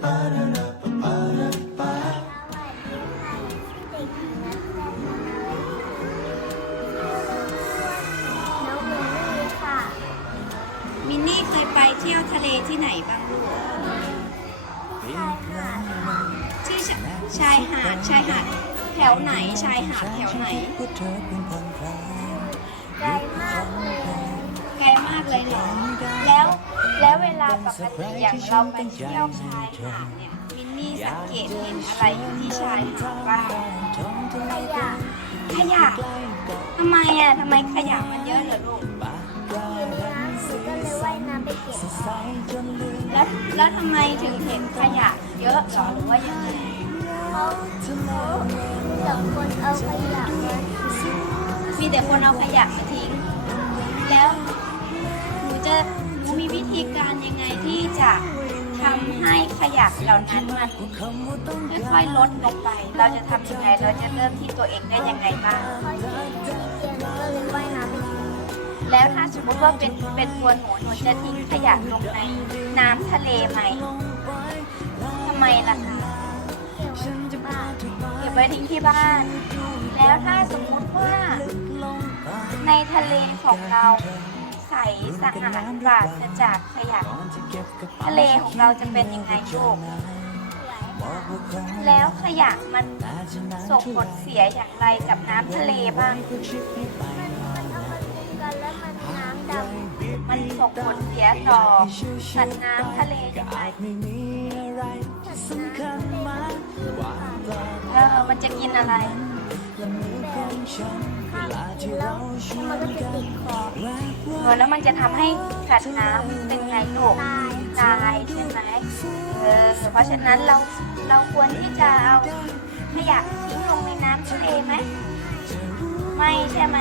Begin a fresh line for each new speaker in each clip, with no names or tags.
มินนี่เคยไปเที่ยวทะเลที่ไหนบ้างลูกที่ชายหาดแถวไหนชายหาดแถวไหน
ไกลมากเลย
ไกลมากเลยเหรอแล้วเวลาปกติอย่างเราไปเที่ยวชายหาดเนี่ยมินนี่สังเกตเห็นอะไรอยู่ที่ชายหาดบ้างขยะทำไมขยะมันเยอะเหรอลูก
ก็เลยว่ายน้ำไปเก็บ
แล้วทำไมถึงเห็นขยะเยอะหรอหรือว่ายังไง
เขาแต่คนเอาขยะมา
มีแต่คนเอาขยะมาทิ้งแล้วหนูมีวิธีการยังไงที่จะทำให้ขยะเหล่านั้นมันค่อยๆลดลงไปเราจะทำยังไงเราจะเริ่มที่ตัวเองได้ยังไงบ้าง
ก็เลยว่ายน้ำไป
แล้วถ้าสมมติว่าเป็นตัวหนูจะทิ้งขยะลงในน้ำทะเลไหมทำไมล่ะคะเก็บไว้ทิ้งที่บ้านแล้วถ้าสมมติว่าในทะเลของเราใสสะอาดปราศจากขยะทะเลของเราจะเป็นยังไงลูกแล้วขยะมันส่งผลเสียอย่างไรกับน้ำทะเลบ้างมันส่งผลเสียต่อสัตว์น้ำทะเลอย่างไรมันจะกินอะไร
มันก็จะติดคอ
แล้วมันจะทำให้สัตว์น้ำเป็นไงลูกตายใช่ไหมเพราะฉะนั้นเราควรที่จะเอาขยะทิ้งลงในน้ำทะเลไหมไม่ใช่ไหม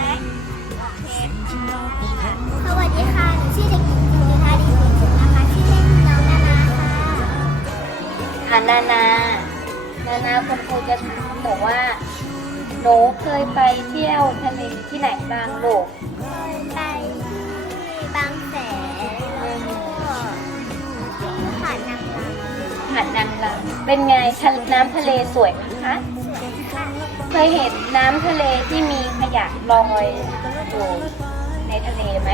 สวัสดีค่ะหนูชื่อเด็กหญิงจุฬาดีสุขนะคะชื่อเล่นน้องนานาค่ะ
นาคุณครูจะถามบอกว่าหนูเคยไปเที่ยวทะเลที่ไหนบ้างลูก
ไปที่บางแสนแล้วก็หาดนางรำ
เป็นไงน้ำทะเลสวยไหมคะเคยเห็นน้ำทะเลที่มีขยะลอยอยู่ในทะเลไหม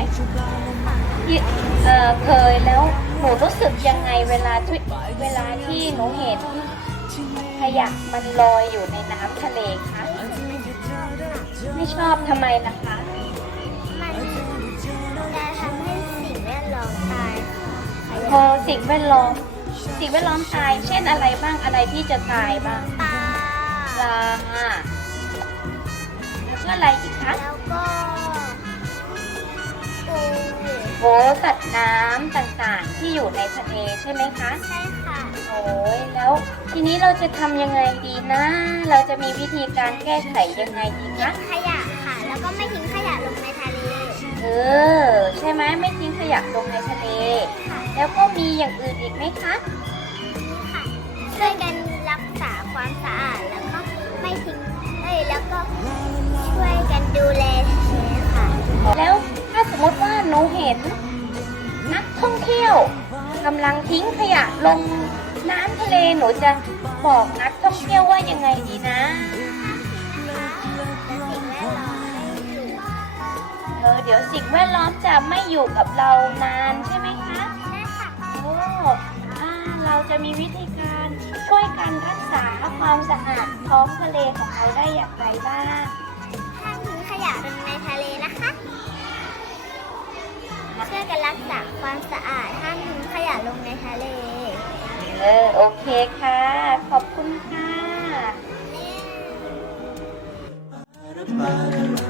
เคยแล้วหนูรู้สึกยังไงเวลาที่หนูเห็นขยะมันลอยอยู่ในน้ำทะเลคะไม่ชอบทำไมล่ะคะ
มันจะทำให้สิ่งแวดล้อมตาย
พอสิ่งแวดล้อมตายเช่นอะไรบ้างอะไรที่จะตายบ้าง
ปลา
แล้วก็อะไรอีกคะ
แล้วก็
สัตว์น้ำต่างๆที่อยู่ในทะเลใช่ไหมคะ
ใช่ค่ะ
โอ้ยแล้วทีนี้เราจะทำยังไงดีนะเราจะมีวิธีการแก้ไขยังไงดีคะ
ขยะค่ะแล้วก็ไม่ทิ้งขยะลงในทะเล
ใช่ไหมไม่ทิ้งขยะลงในทะเลแล้วก็มีอย่างอื่นอีกไหมคะ
นี่ค่ะช่วยกันรักษาความสะอาดแล้วก็ไม่ทิ้งแล้วก็ช่วยกันดูแลทะเลค่ะ
แล้วถ้าสมมติว่าหนูเห็นนักท่องเที่ยวกำลังทิ้งขยะลงน้ำทะเลหนูจะบอกนักท่องเที่ยวว่ายังไงดีนะเดี๋ยวสิ่งแวดล้อมจะไม่อยู่กับเรานานใช่ไหมคะ
ใช่ค่ะ
เราจะมีวิธีการช่วยกันรักษาความสะอาดท้องทะเลของเราได้อย่างไรบ้าง
ห้ามทิ้งขยะลงในทะเลนะคะช่วยกันรักษาความสะอาดห้ามทิ้งขยะลงในทะเล
โอเคค่ะขอบคุณค่ะ